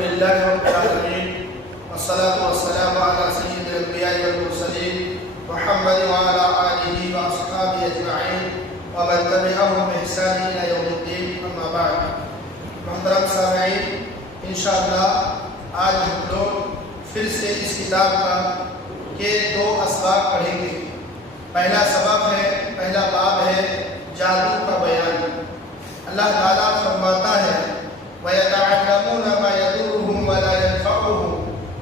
لله رب العالمين والصلاة والسلام على سيد الأنبياء والمرسلين محمد وعلى آله وأصحابه أجمعين ومن تبعهم بإحسان إلى يوم الدين أما بعد. محترم سامعین، انشاءاللہ آج ہم لوگ پھر سے اس کتاب کا کے دو اسباب پڑھیں گے. پہلا سبب ہے، پہلا باب ہے جادو کا بیان. اللہ تعالیٰ فرماتا ہے وَيَتَعَلَّمُونَ مَا يَضُرُّهُمْ وَلَا يَنفَعُهُمْ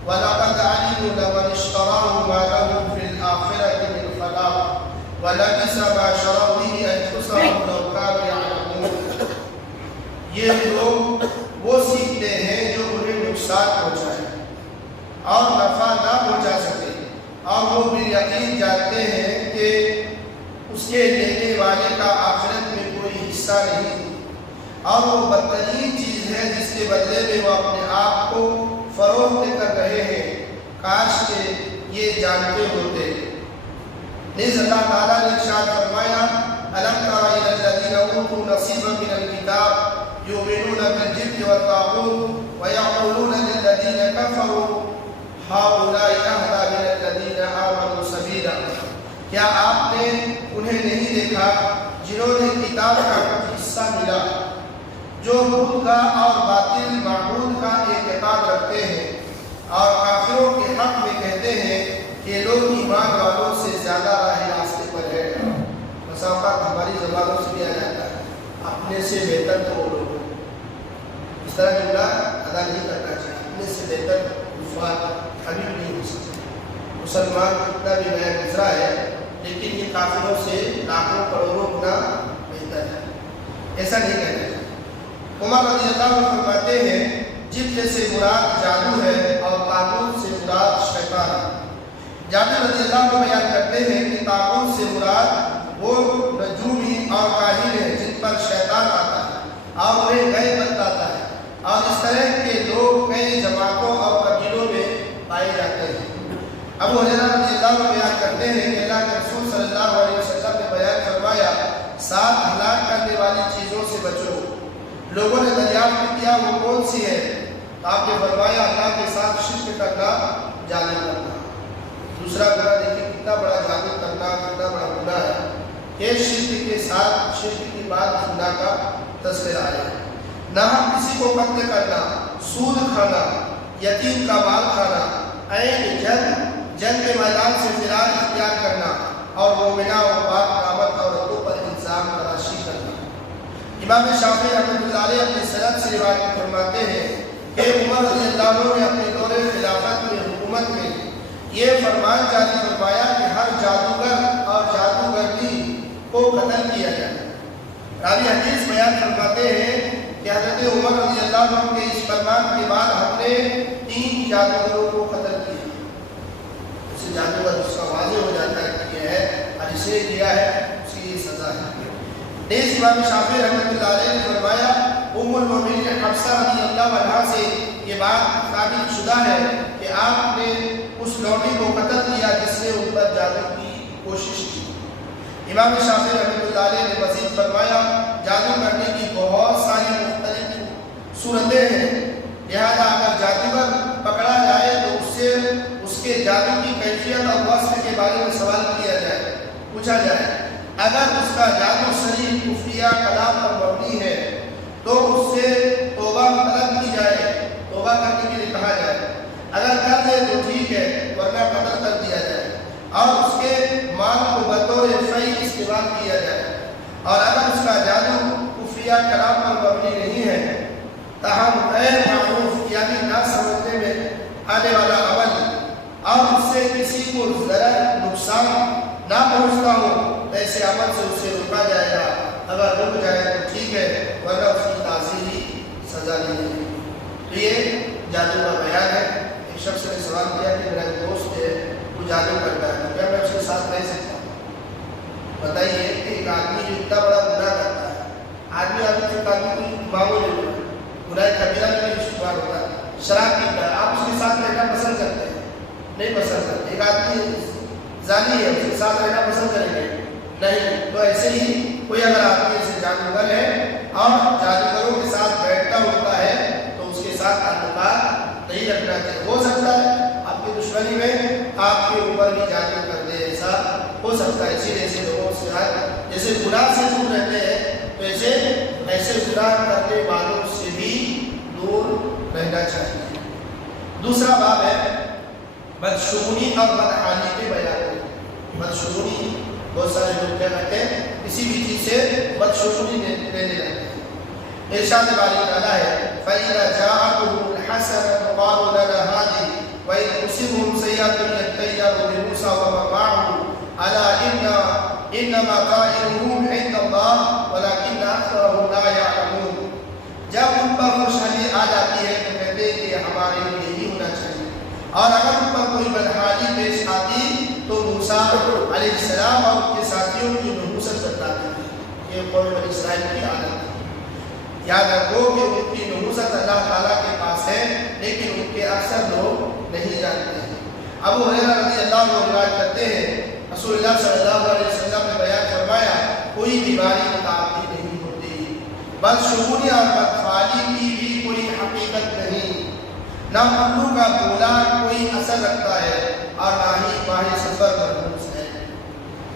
وَلَقَدْ عَلِمُوا لَمَنِ اشْتَرَاهُ مَا لَهُ فِي الْآخِرَةِ مِنْ خَلَاقٍ وَلَبِئْسَ مَا شَرَوْا بِهِ أَنفُسَهُمْ لَوْ كَانُوا يَعْلَمُونَ. یہ لوگ وہ سیکھتے ہیں جو انہیں نقصان پہنچائے اور نفع نہ پہنچا سکے، اور وہ بھی یقین جانتے ہیں کہ اس کے لینے والے کا آخرت میں کوئی حصہ نہیں، اور وہ بدترین چیز ہے جس کے بدلے میں وہ اپنے آپ کو فروخت کر رہے ہیں. کاش کہ یہ جانتے ہوتے. نیز اللہ تعالیٰ نے ارشاد فرمایا أَلَمْ تَرَ إِلَى الَّذِينَ أُوتُوا نَصِيبًا مِنَ الْكِتَابِ يُؤْمِنُونَ بِالْجِبْتِ وَالطَّاغُوتِ وَيَقُولُونَ لِلَّذِينَ كَفَرُوا هَؤُلَاءِ أَهْدَىٰ مِنَ الَّذِينَ آمَنُوا سَبِيلًا. کیا آپ نے انہیں نہیں دیکھا جنہوں نے کتاب کا کچھ حصہ ملا، جو بت کا اور باطل معبود کا اعتقاد رکھتے ہیں اور کافروں کے حق میں کہتے ہیں کہ لوگ ایمان والوں سے زیادہ راہ راستے پر ہے. بسا اوقات ہماری زبانوں سے بھی آ جاتا ہے اپنے سے بہتر تو وہ لوگ. اس طرح جملہ ادا نہیں کرنا چاہیے. اپنے سے بہتر الفاظ کبھی بھی نہیں ہو سکتے. مسلمان کتنا بھی نیا گزرا ہے لیکن یہ کافروں سے لاکھوں کروڑوں گنا بہتر ہے. ایسا نہیں کہنا چاہیے. عمر رضی اللہ عنہ فرماتے ہیں جبت سے مراد جادو ہے اور طاغوت سے مراد شیطان. جابر رضی اللہ عنہ بیان کرتے ہیں کہ طاغوت سے مراد وہ نجومی اور کاہن ہیں جن پر شیطان آتا ہے اور انہیں غیب بتلاتا ہے، اور اس طرح کے لوگ کئی جماعتوں اور قبیلوں میں پائے جاتے ہیں. ابو ہریرہ رضی اللہ عنہ بیان کرتے ہیں کہ اللہ کے رسول صلی اللہ علیہ وسلم نے بیان فرمایا 7 ہلاک کرنے والی چیزوں سے بچو. لوگوں نے دریافت کیا وہ کون سی ہے؟ آپ نے فرمایا اللہ کے ساتھ شرک کرنا، جادو کرنا. دوسرا گناہ دیکھیں کتنا بڑا جادو کرنا، کتنا بڑا گناہ ہے کہ شرک کے ساتھ شرک کی بعد خدا کا تذکرہ آیا. ناحق کسی کو قتل کرنا، سود کھانا، یتیم کا مال کھانا، عین جنگ کے میدان سے فرار اختیار کرنا، اور مومنہ و پاک دامت عورتوں پر الزام تراشی کرنا. امام شافعی رحمۃ اللہ علیہ اپنے سند سے روایت فرماتے ہیں کہ عمر رضی اللہ عنہ نے اپنے دور خلافت میں حکومت میں یہ فرمان جاری فرمایا کہ ہر جادوگر اور جادوگرنی کو قتل کیا جائے. راوی حدیث بیان فرماتے ہیں کہ حضرت عمر رضی اللہ عنہ کے اس فرمان کے بعد ہم نے 3 جادوگروں کو قتل کیا. اس سے جادوگر اس کا واضح ہو جاتا ہے کہ یہ ہے اور اسے کیا ہے اس کی سزا ہے. نیز امام شافعی رحمۃ اللہ علیہ نے فرمایا ام المؤمنین حفصہ رضی اللہ عنہا سے یہ بات ثابت شدہ ہے کہ آپ نے اس لونڈی کو قتل کیا جس نے ان پر جادو کی کوشش کی. امام شافعی رحمۃ اللہ علیہ نے مزید فرمایا جادو کرنے کی بہت ساری مختلف صورتیں ہیں، لہذا اگر جادوگر پکڑا جائے تو اس سے اس کے جادو کی کیفیت اور وصف کے بارے میں سوال کیا جائے، پوچھا جائے. اگر اس کا جادو صریح کفریہ کلام پر مبنی ہے تو اس سے توبہ طلب کی جائے، توبہ کرنے کے لیے کہا جائے. اگر کر دے تو ٹھیک ہے، ورنہ قتل کر دیا جائے اور اس کے مال کو بطور فیء استعمال کیا جائے. اور اگر اس کا جادو کفریہ کلام پر مبنی نہیں ہے تاہم غیر معروف یعنی نہ سمجھنے میں آنے والا عمل اور اس سے کسی کو ضرر نقصان نہ پہنچتا ہو ایسے عمل سے اسے روکا جائے گا. اگر رک جائے تو ٹھیک ہے، ورنہ اس کی تعزیری سزا نہیں ہے. یہ جادو کا بیان ہے. ایک شخص نے سوال کیا کہ میرا دوست ہے وہ جادو کرتا ہے، کیا میں اس کے ساتھ رہ سکتا ہوں؟ بتائیے کہ ایک آدمی جو اتنا بڑا گناہ کرتا ہے، آدمی کوئی معمولی گناہ کبیرہ میں نہیں شمار ہوتا ہے، شراب پیتا ہے، آپ اس کے ساتھ رہنا پسند کرتے ہیں؟ نہیں پسند کرتے. ایک آدمی زانی ہے، اس کے ساتھ رہنا پسند کریں گے؟ نہیں. تو ایسے ہی کوئی اگر آدمی ایسے جادوگر ہے اور جادوگروں کے ساتھ بیٹھتا ہوتا ہے تو اس کے ساتھ تعلقات جیسے گناہ سے دور رہتے ہیں ویسے ایسے گناہ کرنے والوں سے بھی دور رہنا چاہیے۔ دوسرا باب ہے بدشگونی اور بدحالی کے بیان میں۔ بدشگونی بہت سارے لوگ کیا کرتے ہیں کسی بھی چیز سے بدشگونی لینے لگتے ہیں۔ ارشاد باری تعالیٰ ہے فَإِذَا جَاءَتْهُمُ الْحَسَنَةُ قَالُوا لَنَا هَٰذِهِ وَإِنْ تُصِبْهُمْ سَيِّئَةٌ يَطَّيَّرُوا بِمُوسَىٰ وَمَن مَّعَهُ أَلَا إِنَّمَا طَائِرُهُمْ عِندَ اللَّهِ وَلَٰكِنَّ أَكْثَرَهُمْ لَا يَعْلَمُونَ۔ جب ان پر خوشحالی آ جاتی ہے تو کہتے ہیں کہ ہمارے لیے یہی ہونا چاہیے، اور اگر ان پر کوئی بدحالی پیش آتی تو موسیٰ علیہ السلام اور ان کے ساتھیوں کی نحوست بتاتے تھے۔ یہ قوم بنی اسرائیل کی عادت ہے۔ یاد رکھو کہ ان کی نحوست اللہ تعالیٰ کے پاس ہے لیکن ان کے اکثر لوگ نہیں جانتے ہیں۔ ابو ہریرہ رضی اللہ عنہ روایت کرتے ہیں رسول اللہ صلی اللہ علیہ وسلم نے بیان فرمایا کوئی بیماری متعدی نہیں ہوتی، بدشگونی اور بدفعلی کی بھی کوئی حقیقت نہیں، نہ عملوں کا بولا کوئی اثر رکھتا ہے اور نہ ہی ماہ سفر مرموز ہے۔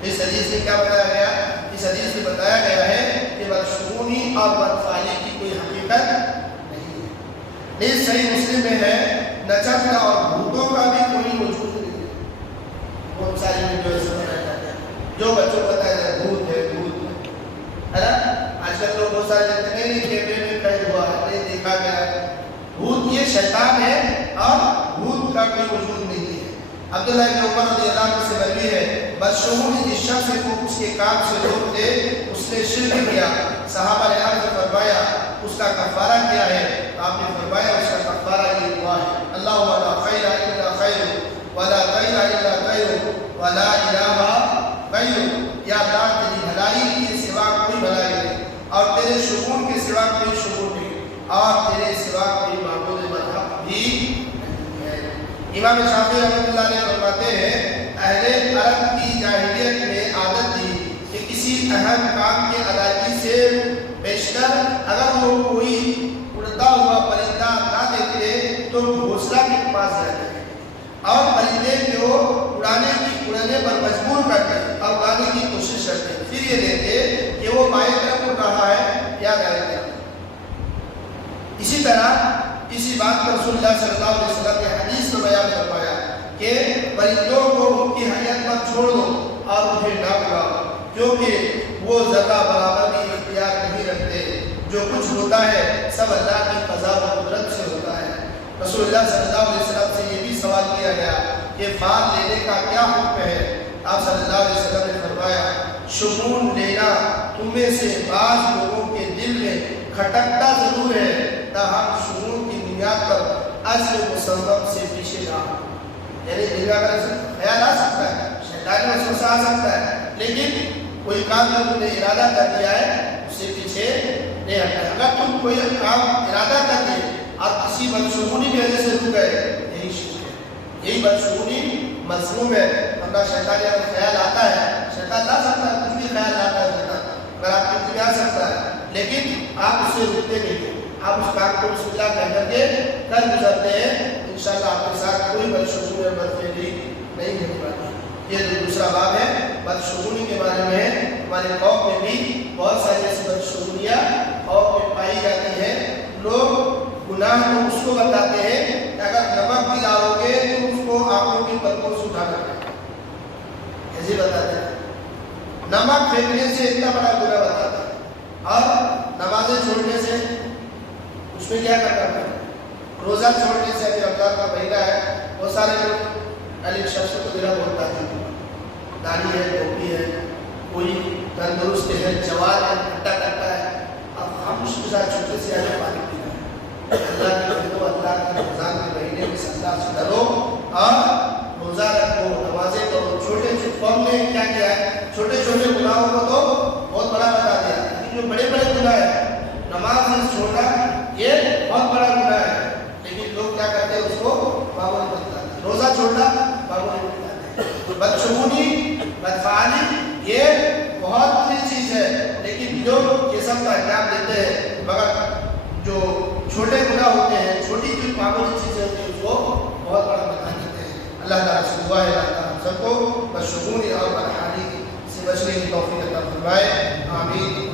اس حدیث میں کیا بتایا گیا؟ اس حدیث میں بتایا گیا ہے کہ بدشگونی اور بدفعلی کی کوئی حقیقت نہیں ہے۔ اس صحیح مسلم میں ہے نچت اور بھوتوں کا بھی کوئی وجود نہیں ہے۔ بہت ساری ویڈیو ایسے بنایا جاتا ہے جو بچوں کو بتایا جاتا ہے بھوت ہے بھوت ہے نا۔ آج کل لوگ بہت سارے جاتے ہیں نہیں کیمرے میں قید ہوا ہے نہیں دیکھا گیا ہے۔ بھوت یہ شیطان ہے اور بھوت کا کوئی وجود نہیں ہے۔ عبداللہ بن عمر رضی اللہ عنہ سے مروی ہے بدشگونی جس شخص کو اس کے کام سے روک دے اس نے شرک کیا۔ صحابہ نے عرض فرمایا اس کا کفارہ کیا ہے؟ آپ نے فرمایا اس کا کفارہ یہ دعا ہے اللہم لا خیر الا خیر ولا خیر الا خیر ولا الہ غیر۔ یا اللہ تیری بھلائی کے سوا کوئی بھلائی نہیں اور تیرے شکون کے سوا کوئی شکون نہیں اور تیرے سوا کوئی معبود برحق بھی نہیں ہے۔ امام شافعی رحمۃ اللہ علیہ فرماتے ہیں اہل عرب کی جاہلیت میں عادت تھی کہ کسی اہم کام کی ادائیگی سے بیشتر اگر وہ کوئی اڑتا ہوا پرندہ نہ دیکھتے تو گھونسلہ کے پاس جاتے اور پرندے کو اڑانے پر مجبور کرتے اور اڑانے کی کوشش کرتے، پھر یہ دیکھتے کہ وہ بائیں طرف اڑ رہا ہے یا دائیں طرف۔ اسی طرح اسی بات پر رسول اللہ صلی اللہ علیہ وسلم نے حدیث میں بیان فرمایا کہ پرندوں کو ان کی حیت پر چھوڑ دو اور انہیں نہ اڑاؤ کیونکہ وہ ذرہ برابر بھی اختیار نہیں رکھتے، جو کچھ ہوتا ہے سب اللہ کی قضا و قدرت سے ہوتا ہے۔ رسول اللہ صلی اللہ علیہ وسلم سے یہ بھی سوال کیا گیا کہ فال لینے کا کیا حکم ہے؟ آپ صلی اللہ علیہ وسلم نے فرمایا شگون لینا تم میں سے بعض لوگوں کے دل میں کھٹکتا ضرور ہے تاہم شگون کی بنیاد پر اصل مسبب سے پیچھے نہ ہو۔ یعنی دل کا خیال آ سکتا ہے، شیطانی وسوسہ آ سکتا ہے، لیکن کوئی کام جو تم نے ارادہ کر دیا ہے اس سے پیچھے نہیں ہٹنا۔ اگر تم کوئی کام ارادہ کر دے اور کسی بدشگونی کی وجہ سے رک گئے یہی شرک ہے، یہی بدشگونی مذموم ہے۔ ورنہ شیطان اگر خیال آتا ہے، شیطان لا سکتا ہے، کچھ بھی خیال آتا ہے شیطان اگر آپ کے دل میں آ سکتا ہے، لیکن آپ اس سے رکتے نہیں ہیں، آپ اس کام کو بسم اللہ کہہ کر کے کر گزرتے ہیں، انشاءاللہ آپ کے ساتھ کوئی بدشگونی اور بدفعلی نہیں ہونے والی۔ یہ جو دوسرا باب ہے بدشگونی کے بارے میں ہے۔ ہمارے قوم میں بھی بہت ساری ایسی بدشگونیاں قوم میں پائی جاتی ہیں۔ لوگ گناہ کو اس کو بتاتے ہیں کہ اگر نمک بھی ڈالو گے تو اس کو آنکھوں کی پلکوں سے اٹھا کر ایسے بتاتے ہیں۔ نمک پھینکنے سے اتنا بڑا گناہ بتاتا ہے اور نمازیں چھوڑنے سے اس میں کیا کرنا ہے؟ روزہ چھوڑنے سے ابھی رمضان کا مہینہ ہے، بہت سارے لوگ علی شخص کو دلا بولتا ہے، داڑھی ہے، ٹوپی ہے، کوئی تندرست ہے، جوان ہے، ہٹا کرتا ہے، اب ہم اس کے ساتھ چھوٹے سے آگے پانی پینا ہے۔ اللہ کے بندو، اللہ کے رمضان کے مہینے میں اللہ سے ڈرو اور روزہ رکھو، نمازیں کرو۔ چھوٹے قوم نے کیا کیا ہے؟ چھوٹے چھوٹے گناہوں کو تو بہت بڑا بتا دیا، لیکن جو بڑے بڑے گناہ ہیں نماز چھوڑنا یہ بہت بڑا گناہ ہے، لیکن لوگ کیا کرتے ہیں اس کو معمول بناتے ہیں۔ روزہ چھوڑنا معمول بناتے ہیں۔ بدشگونی بدفعلی یہ بہت بڑی چیز ہے، لیکن لوگ یہ سب کا انجام دیتے ہیں، مگر جو چھوٹے گناہ ہوتے ہیں، چھوٹی جو معمولی چیزیں ہوتی ہیں اس کو بہت بڑا بنا دیتے ہیں۔ اللہ تعالیٰ سے دعا ہے اللہ تعالیٰ ہم سب کو بدشگونی اور بدحالی سے بچنے کی توفیق عطا فرمائے. آمین.